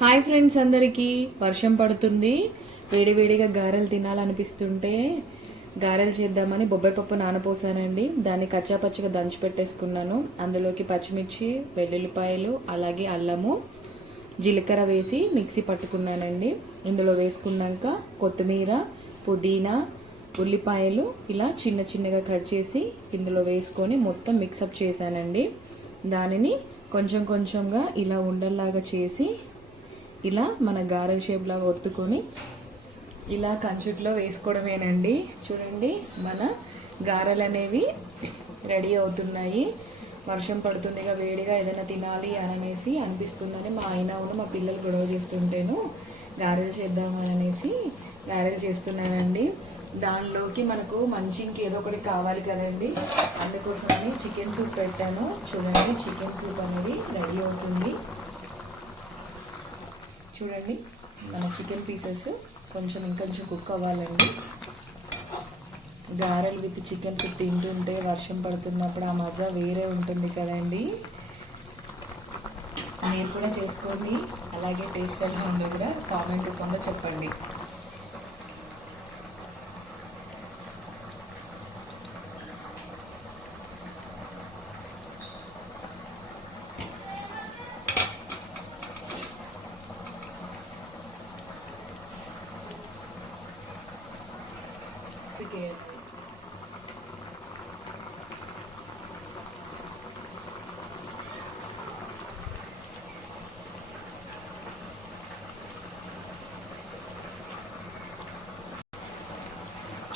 Hi friends అందరికీ. వర్షం పడుతుంది. వేడివేడిగా గారెలు తినాలనిపిస్తుంటే గారెలు చేద్దామని బొబ్బాయి పప్పు నానపోసానండి. దాన్ని కచ్చాపచ్చిగా దంచి పెట్టేసుకున్నాను. అందులోకి పచ్చిమిర్చి వెల్లుల్లిపాయలు అలాగే అల్లము జీలకర్ర వేసి మిక్సీ పట్టుకున్నానండి. ఇందులో వేసుకున్నాక కొత్తిమీర పుదీనా ఉల్లిపాయలు ఇలా చిన్న చిన్నగా కట్ చేసి ఇందులో వేసుకొని మొత్తం మిక్సప్ చేశానండి. దానిని కొంచెం కొంచెంగా ఇలా ఉండల్లాగా చేసి ఇలా మన గారెల షేప్ లాగా ఒత్తుకొని ఇలా కంచుట్లో వేసుకోవడమేనండి. చూడండి మన గారెలు అనేవి రెడీ అవుతున్నాయి. వర్షం పడుతుందిగా వేడిగా ఏదైనా తినాలి అనేసి అనిపిస్తుందని మా ఆయన అవును మా పిల్లలు గొడవ చేస్తుంటేను గారెలు చేద్దామని అనేసి గారెలు చేస్తున్నానండి. దానిలోకి మనకు మంచి ఇంకేదో ఒకటి కావాలి కదండి. అందుకోసమని చికెన్ సూప్ పెట్టాను. చూడండి చికెన్ సూప్ అనేది రెడీ అవుతుంది. చూడండి. మన చికెన్ పీసెస్ కొంచెం ఇంకొంచెం కుక్ అవ్వాలండి. గారెలు విత్ చికెన్ తింటుంటే వర్షం పడుతున్నప్పుడు ఆ మజా వేరే ఉంటుంది కదండి. మీరు కూడా చేసుకోండి. అలాగే టేస్ట్ ఎలా ఉందో కూడా కామెంట్ రూపంలో చెప్పండి. Okay.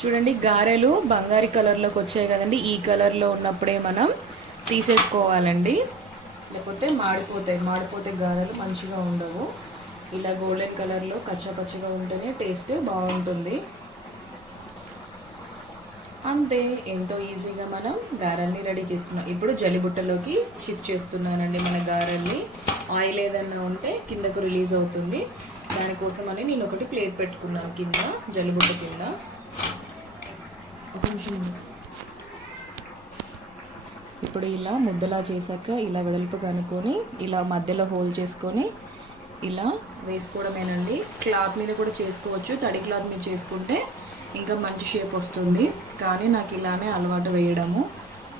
చూడండి గారెలు బంగారి కలర్లోకి వచ్చాయి కదండి. ఈ కలర్లో ఉన్నప్పుడే మనం తీసేసుకోవాలండి. లేకపోతే మాడిపోతాయి. మాడిపోతే గారెలు మంచిగా ఉండవు. ఇలా గోల్డెన్ కలర్లో కచ్చాపచ్చిగా ఉంటేనే టేస్ట్ బాగుంటుంది. అంతే ఎంతో ఈజీగా మనం గారెల్ని రెడీ చేసుకున్నాం. ఇప్పుడు జలిబుట్టలోకి షిఫ్ట్ చేస్తున్నానండి మన గారెల్ని. ఆయిల్ ఏదన్నా ఉంటే కిందకు రిలీజ్ అవుతుంది. దానికోసం అని నేను ఒకటి ప్లేట్ పెట్టుకున్నాను కింద జలిబుట్ట కింద. ఒక నిమిషం. ఇప్పుడు ఇలా ముద్దలా చేశాక ఇలా వెడల్పు కనుక్కొని ఇలా మధ్యలో హోల్ చేసుకొని ఇలా వేసుకోవడమేనండి. క్లాత్ మీద కూడా చేసుకోవచ్చు. తడి క్లాత్ మీద చేసుకుంటే ఇంకా మంచి షేప్ వస్తుంది. కానీ నాకు ఇలానే అలవాటు వేయడము.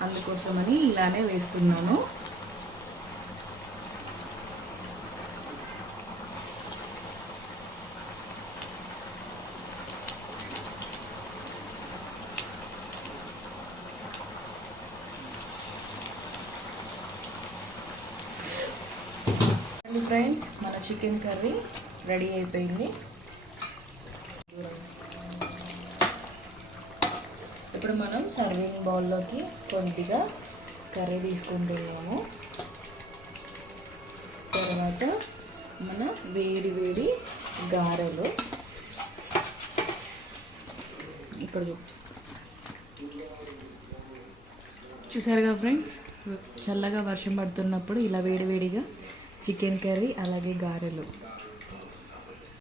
అందుకోసమని ఇలానే వేస్తున్నాను. ఫ్రెండ్స్ మన చికెన్ కర్రీ రెడీ అయిపోయింది. ఇప్పుడు మనం సర్వింగ్ బౌల్లోకి కొద్దిగా కర్రీ తీసుకుంటున్నాము. తర్వాత మన వేడి వేడి గారెలు. ఇక్కడ చూసారుగా ఫ్రెండ్స్? చల్లగా వర్షం పడుతున్నప్పుడు ఇలా వేడివేడిగా చికెన్ కర్రీ అలాగే గారెలు.